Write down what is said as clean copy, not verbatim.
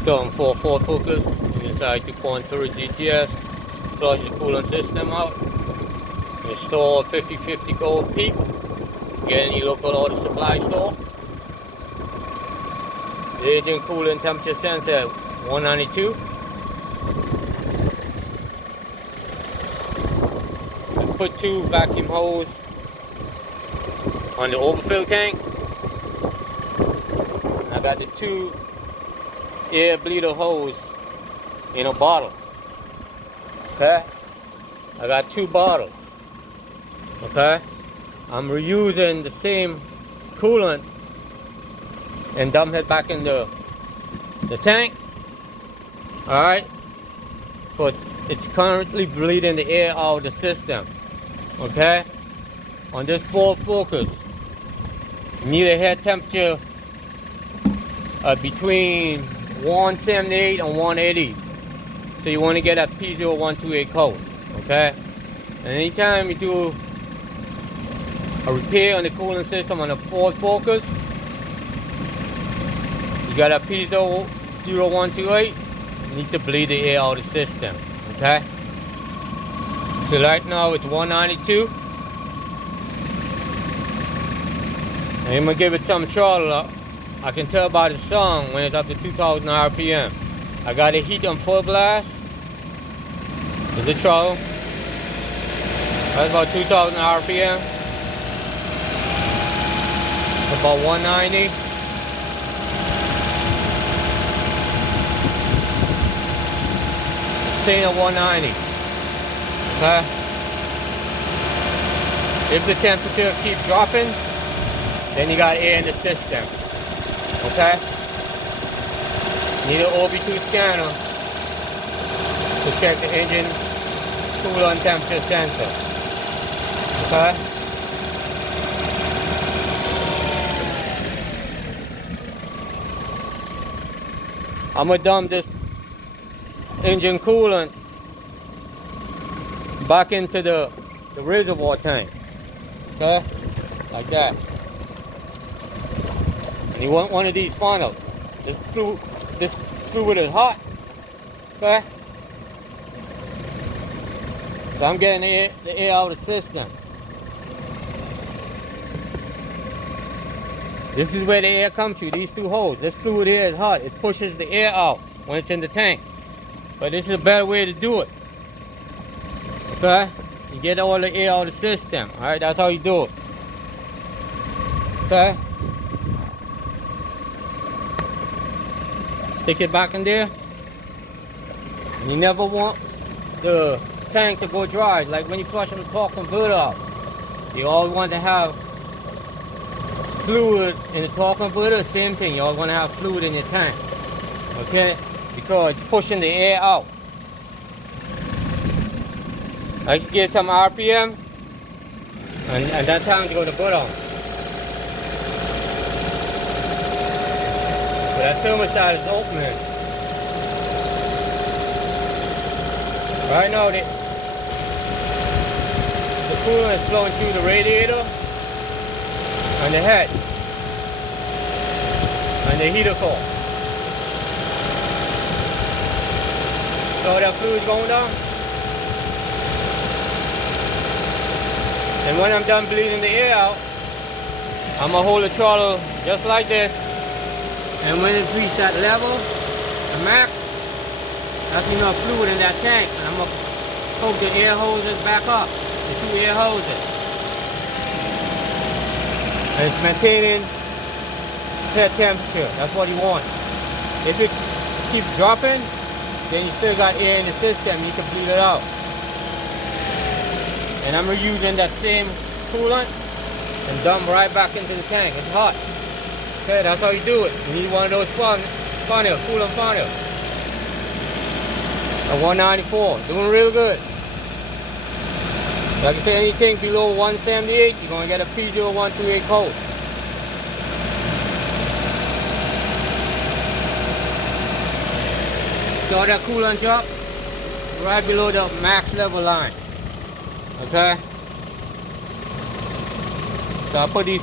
2004 Ford Focus inside 2.3 GTS. Flush the coolant system out. Install 50/50 gold peak. Get any local auto supply store. The engine coolant temperature sensor at 192. Put 2 vacuum hose on the overfill tank. I got the 2 air bleeder hose in a bottle. Okay, I got 2 bottles. Okay, I'm reusing the same coolant and dump it back in the tank. All right, but it's currently bleeding the air out of the system. Okay, on this Ford Focus, you need a head temperature between 178 and 180. So you want to get a P0128 code. Okay, and anytime you do a repair on the coolant system on a Ford Focus, you got a P0128, you need to bleed the air out of the system. Okay, so right now it's 192. And I'm gonna give it some throttle. I can tell by the song when it's up to 2000 RPM. I got it heat on full blast. There's the throttle. That's about 2000 RPM. About 190. Staying at 190. Okay. If the temperature keeps dropping, then you got air in the system. Okay. Need an OB2 scanner to check the engine coolant temperature sensor. Okay. I'm gonna dump this engine coolant back into the reservoir tank. Okay, like that. And you want one of these funnels. This fluid is hot. Okay, so I'm getting the air out of the system. This is where the air comes through, these 2 holes. This fluid here is hot. It pushes the air out when it's in the tank. But this is a better way to do it. Okay? You get all the air out of the system. Alright, that's how you do it. Okay? Stick it back in there. You never want the tank to go dry. Like when you flush the torque converter out. You always want to have fluid in the torque converter. Same thing. You always want to have fluid in your tank. Okay? Because it's pushing the air out. I can get some RPM, and that time to go to bottom. But that thermostat is opening. Right now the coolant is flowing through the radiator and the head and the heater core. So that fluid's going down. And when I'm done bleeding the air out, I'm gonna hold the throttle just like this. And when it reaches that level, the max, that's enough fluid in that tank. And I'm gonna hook the air hoses back up, the 2 air hoses. And it's maintaining head temperature. That's what you want. If it keeps dropping, then you still got air in the system, you can bleed it out. And I'm reusing that same coolant and dump right back into the tank. It's hot. Okay, that's how you do it. You need one of those funnels, coolant funnels. At 194, doing real good. Like I said, anything below 178, you're gonna get a P0128 code. So that coolant drop right below the max level line. Okay? So I put these